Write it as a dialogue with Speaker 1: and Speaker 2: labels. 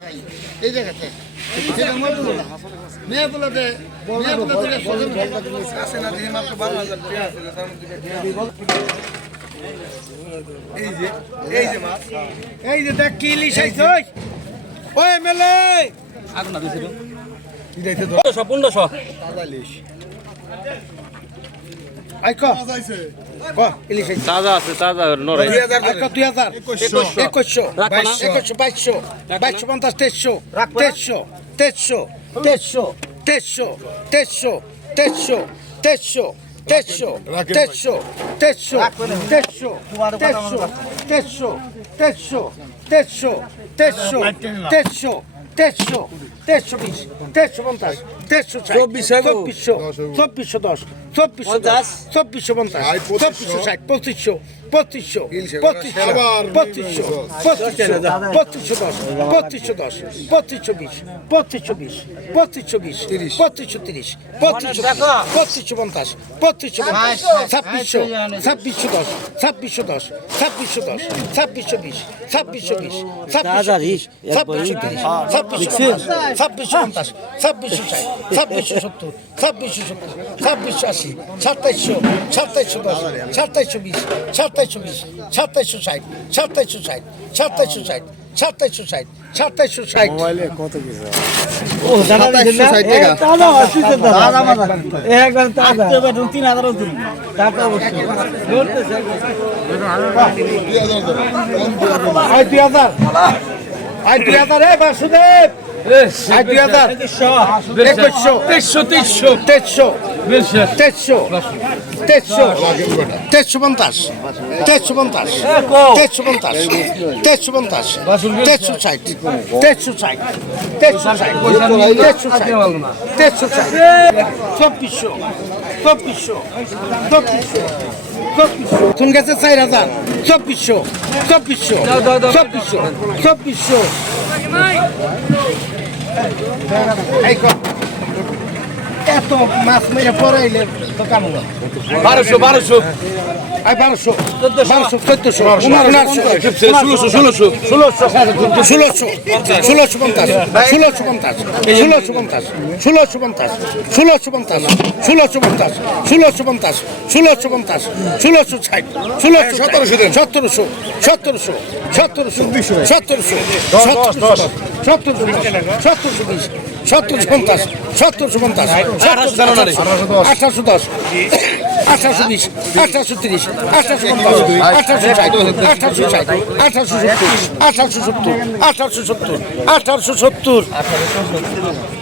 Speaker 1: এই জায়গাতে
Speaker 2: মেয়াপুলাতে মেয়াপুলা এই যে
Speaker 1: দেখ কি লিসাইছ ওই। মেলে আগুন
Speaker 3: দিছিল পনেরোশো
Speaker 1: পনেরোশো
Speaker 3: তাজা আছে তাজা নরে।
Speaker 2: দুই হাজার
Speaker 1: একুশশো? একুশশো। বাইশশো। বাইশশো। পঞ্চাশ তেইশশো। তেইশশো তেইশশো। তেইশশো। তেইশশো তেইশশো। তেইশশো তেইশশো। তেইশশো। তেইশশো। তেইশশো। তেইশশো। তেইশশো। তেইশশো। তেইশশো। তেইশশো। তেইশশো। তেইশশো। তেইশশো। বিশ তেইশশো পঞ্চাশ তেইশশো
Speaker 2: চব্বিশশো গো।
Speaker 1: চব্বিশশো চব্বিশশো দশ চব্বিশশো দশ চব্বিশশো পঞ্চাশ চব্বিশশো ষাট পঁচিশশো। পঁচিশশো পঁচিশশো পঁচিশশো পঁচিশশো পঁচিশশো দশ পঁচিশশো দশ পঁচিশশো বিশ পঁচিশশো বিশ পঁচিশশো বিশ পঁচিশশো তিরিশ পঁচিশশো পঁচিশশো পঞ্চাশ পঁচিশশো পঞ্চাশ ছাব্বিশশো ছাব্বিশশো দশ ছাব্বিশশো দশ ছাব্বিশশো দশ ছাব্বিশশো বিশ ছাব্বিশশো বিশ ছাব্বিশশো তিরিশ ছাব্বিশশো তিরিশ ছাব্বিশশো ছাব্বিশশো পঞ্চাশ ছাব্বিশশো ষাট ছাব্বিশশো সত্তর ছাব্বিশশো সত্তর ছাব্বিশশো আশি সাতাইশশো সাতাইশশো দশ সাতাইশশো বিশ সাতাইশশো বিশ সাতাইশশো ষাট সাতাইশশো ষাট সাতাইশশো ষাট সাতাইশশো ষাট সাতাইশশো ষাট।
Speaker 2: সাতাইশশো ষাট টাকা।
Speaker 1: আয় দুই হাজার একুশশো
Speaker 3: তেইশশো তেইশশো
Speaker 1: তেইশশো তেইশশো তেইশশো তেইশশো পঞ্চাশ তেইশশো পঞ্চাশ তেইশশো পঞ্চাশ তেইশশো পঞ্চাশ তেইশশো ষাট তেইশশো ষাট তেইশশো ষাট তেইশশো ষাট তেইশশো ষাট চব্বিশশো চব্বিশশো চব্বিশশো চব্বিশশো গেছে চার হাজার চব্বিশশো চব্বিশশো চব্বিশশো চব্বিশশো। এত মাছ মেরে পড়াইলে তো কাম না
Speaker 3: বারোশো বারোশো
Speaker 1: আই বারোশো বারোশো চোদ্দশো
Speaker 3: ষোলোশো ষোলোশো
Speaker 1: ষোলোশো ষোলোশো ষোলোশো পঞ্চাশ ষোলোশো পঞ্চাশ ষোলোশো পঞ্চাশ ষোলোশো পঞ্চাশ ষোলোশো পঞ্চাশ ষোলোশো পঞ্চাশ ষোলোশো পঞ্চাশ ষোলোশো পঞ্চাশ ষোলোশো ষাট ষোলোশো সতেরোশো সতেরোশো সতেরোশো সতেরোশো সতেরোশো সতেরোশো সতেরোশো সতেরোশো বিশ সতেরোশো পঞ্চাশ সতেরোশো পঞ্চাশ আঠারোশো দশ আঠারোশো বিশ, আঠারোশো তিরিশ, আঠারোশো পঞ্চাশ, আঠারোশো ষাট আঠারোশো ষাট আঠারোশো সত্তর আঠারোশো সত্তর আঠারোশো সত্তর আঠারোশো সত্তর।